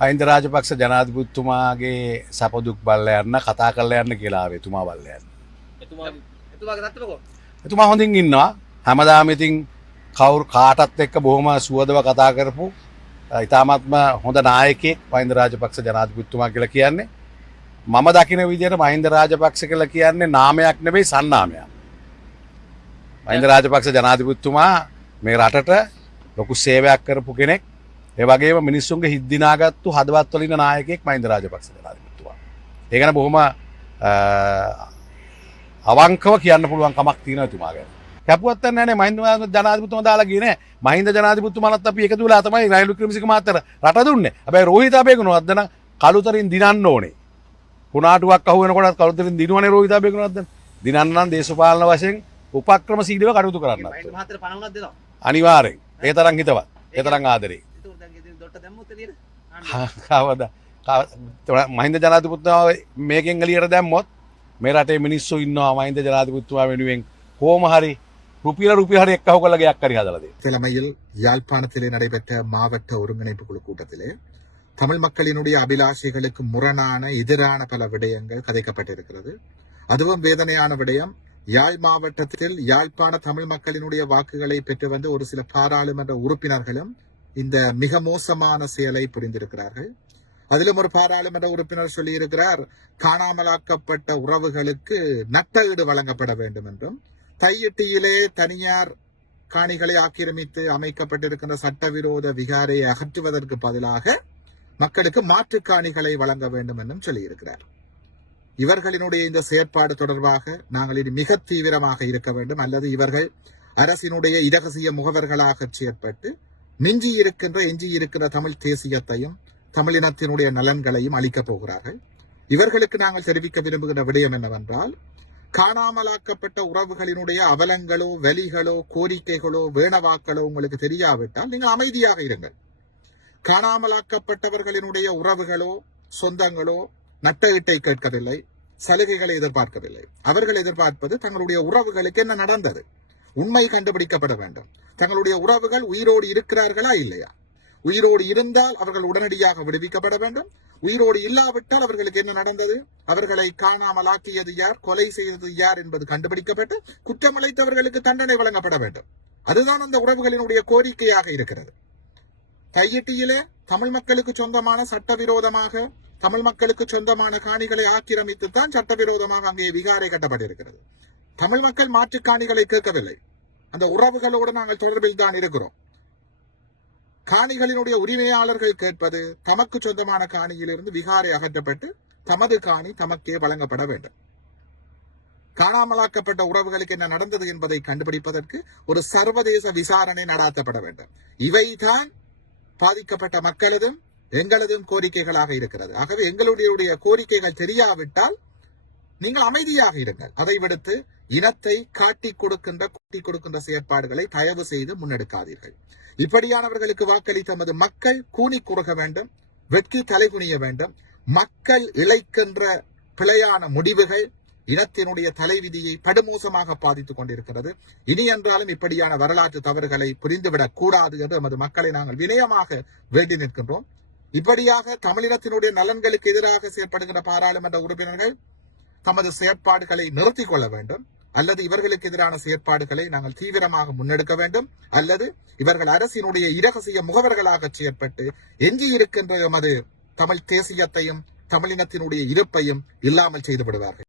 මහින්ද රාජපක්ෂ ජනාධිපතිතුමාගේ සපදුක් බලලා යන්න කතා කරලා යන්න කියලා ආවේ එතුමා බලලා යන්න. එතුමා හොඳින් ඉන්නවා. හැමදාම ඉතින් කවුරු කාටත් එක්ක බොහොම සුවදව කතා කරපු ඉතාමත්ම හොඳ නායකයෙක් මහින්ද රාජපක්ෂ ජනාධිපතිතුමා කියලා කියන්නේ. මම දකින විදිහට මහින්ද රාජපක්ෂ කියලා කියන්නේ නාමයක් නෙවෙයි සන්නාමයක්. මහින්ද රාජපක්ෂ ජනාධිපතිතුමා මේ රටට ලොකු සේවයක් කරපු කෙනෙක්. ඒ වගේම මිනිස්සුන්ගේ හිත් දිනාගත්තු හදවත් වල ඉන්න නායකයෙක් මහින්ද රාජපක්ෂ ජනාධිපතිතුමා. ඒ ගැන බොහොම අවංකව කියන්න පුළුවන් කමක් තියෙනවා එතුමා ගැන. කැපුවත් නැහැ මහින්ද ජනාධිපතිතුමා දාලා ගියේ නෑ. මහින්ද ජනාධිපතිතුමාලත් අපි එකතු වෙලා තමයි රනිල් වික්‍රමසිංහ මහත්තයා රට දුන්නේ. හැබැයි රෝහිත අබේගුණවත් නම් කළුතරින් දිනන්න ඕනේ. කුණාටුවක් අහු වෙනකොටත් කළුතරින් දිනුවනේ රෝහිත අබේගුණවත් දැන්. දිනන්න නම් දේශපාලන වශයෙන් උපක්‍රමශීලීව කටයුතු කරන්නත්. මහින්ද මහත්තයා පණවුණක් දෙනවා. අනිවාර්යෙන්. ඒ තරම් හිතවත්. ඒ තරම් ආදරේ. මහින්ද ජනාධිපතිතුමා මේකෙන් එළියට දැම්මොත් මේ රටේ මිනිස්සු ඉන්නවා මහින්ද ජනාධිපතිතුමා වෙනුවෙන් කොහොම හරි රුපියල් හරි එක්කව කරලා ගයක් හරි හදලා දෙන්න. தலைமையில் யாழ்ப்பாணத்திலே நடைபெற்ற மாவட்ட ஒருங்கிணைப்பு குழு கூட்டத்திலே தமிழ் மக்களினுடைய அபிலாஷைகளுக்கு முரணான எதிரான பல விடயங்கள் கதைக்கப்பட்டிருக்கிறது. அதுவும் வேதனையான விடயம். யாழ் மாவட்டத்தில் யாழ்ப்பாண தமிழ் மக்களினுடைய வாக்குகளை பெற்று வந்த ஒரு சில பாராளுமன்ற உறுப்பினர்களும் இந்த மிக மோசமான செயலை புரிந்திருக்கிறார்கள். அதிலும் ஒரு பாராளுமன்ற உறுப்பினர் சொல்லியிருக்கிறார், காணாமலாக்கப்பட்ட உறவுகளுக்கு நட்டஈடு வழங்கப்பட வேண்டும் என்றும், தையிட்டியிலே தனியார் காணிகளை ஆக்கிரமித்து அமைக்கப்பட்டிருக்கின்ற சட்டவிரோத விகாரையை அகற்றுவதற்கு பதிலாக மக்களுக்கு மாற்று காணிகளை வழங்க வேண்டும் என்றும் சொல்லியிருக்கிறார். இவர்களினுடைய இந்த செயற்பாடு தொடர்பாக நாங்கள் இது மிக தீவிரமாக இருக்க வேண்டும், அல்லது இவர்கள் அரசினுடைய இரகசிய முகவர்களாக செயற்பட்டு எஞ்சி இருக்கின்ற தமிழ் தேசியத்தையும் தமிழினத்தினுடைய நலன்களையும் அளிக்கப் போகிறார்கள். இவர்களுக்கு நாங்கள் தெரிவிக்க விரும்புகின்ற விடயம் என்னவென்றால், காணாமலாக்கப்பட்ட உறவுகளினுடைய அவலங்களோ வலிகளோ கோரிக்கைகளோ வேணவாக்களோ உங்களுக்கு தெரியாவிட்டால் நீங்கள் அமைதியாக இருங்கள். காணாமலாக்கப்பட்டவர்களினுடைய உறவுகளோ சொந்தங்களோ நட்டஈட்டை கேட்கவில்லை, சலுகைகளை எதிர்பார்க்கவில்லை. அவர்கள் எதிர்பார்ப்பது தங்களுடைய உறவுகளுக்கு என்ன நடந்தது, உண்மை கண்டுபிடிக்கப்பட வேண்டும். தங்களுடைய உறவுகள் உயிரோடு இருக்கிறார்களா இல்லையா, உயிரோடு இருந்தால் அவர்கள் உடனடியாக விடுவிக்கப்பட வேண்டும். உயிரோடு இல்லாவிட்டால் அவர்களுக்கு என்ன நடந்தது, அவர்களை காணாமலாக்கியது யார், கொலை செய்தது யார் என்பது கண்டுபிடிக்கப்பட்டு குற்றமளித்தவர்களுக்கு தண்டனை வழங்கப்பட வேண்டும். அதுதான் அந்த உறவுகளினுடைய கோரிக்கையாக இருக்கிறது. தையிட்டியிலே தமிழ் மக்களுக்கு சொந்தமான சட்டவிரோதமாக தமிழ் மக்களுக்கு சொந்தமான காணிகளை ஆக்கிரமித்துத்தான் சட்டவிரோதமாக அங்கே விகாரை கட்டப்பட்டிருக்கிறது. தமிழ் மக்கள் மாற்று காணிகளை கேட்கவில்லை. அந்த உறவுகளோடு நாங்கள் தொடர்பில் தான் இருக்கிறோம். காணிகளினுடைய உரிமையாளர்கள் கேட்பது தமக்கு சொந்தமான காணியிலிருந்து விகாரை அகற்றப்பட்டு தமது காணி தமக்கே வழங்கப்பட வேண்டும். காணாமலாக்கப்பட்ட உறவுகளுக்கு என்ன நடந்தது என்பதை கண்டுபிடிப்பதற்கு ஒரு சர்வதேச விசாரணை நடாத்தப்பட வேண்டும். இவைதான் பாதிக்கப்பட்ட மக்களதும் எங்களதும் கோரிக்கைகளாக இருக்கிறது. ஆகவே எங்களுடைய கோரிக்கைகள் தெரியாவிட்டால் நீங்கள் அமைதியாக இருங்கள். அதை விடுத்து இனத்தை காட்டிக் கொடுக்கின்ற செயற்பாடுகளை தயவு செய்து முன்னெடுக்காதீர்கள். இப்படியானவர்களுக்கு வாக்களித்த நமது மக்கள் கூனி குறுக வேண்டும், வெட்கி தலைகுனிய வேண்டும். மக்கள் இழைக்கின்ற பிழையான முடிவுகள் இனத்தினுடைய தலைவிதியை படுமோசமாக பாதித்துக் கொண்டிருக்கிறது. இனி என்றாலும் இப்படியான வரலாற்று தவறுகளை புரிந்துவிடக் கூடாது என்று நமது மக்களை நாங்கள் வினயமாக வேண்டி நிற்கின்றோம். இப்படியாக தமிழினத்தினுடைய நலன்களுக்கு எதிராக செயற்படுகின்ற பாராளுமன்ற உறுப்பினர்கள் தமது செயற்பாடுகளை நிறுத்திக் கொள்ள வேண்டும், அல்லது இவர்களுக்கு எதிரான செயற்பாடுகளை நாங்கள் தீவிரமாக முன்னெடுக்க வேண்டும், அல்லது இவர்கள் அரசினுடைய இரகசிய முகவர்களாக செயற்பட்டு எஞ்சி இருக்கின்ற எமது தமிழ் தேசியத்தையும் தமிழினத்தினுடைய இருப்பையும் இல்லாமல் செய்து விடுவார்கள்.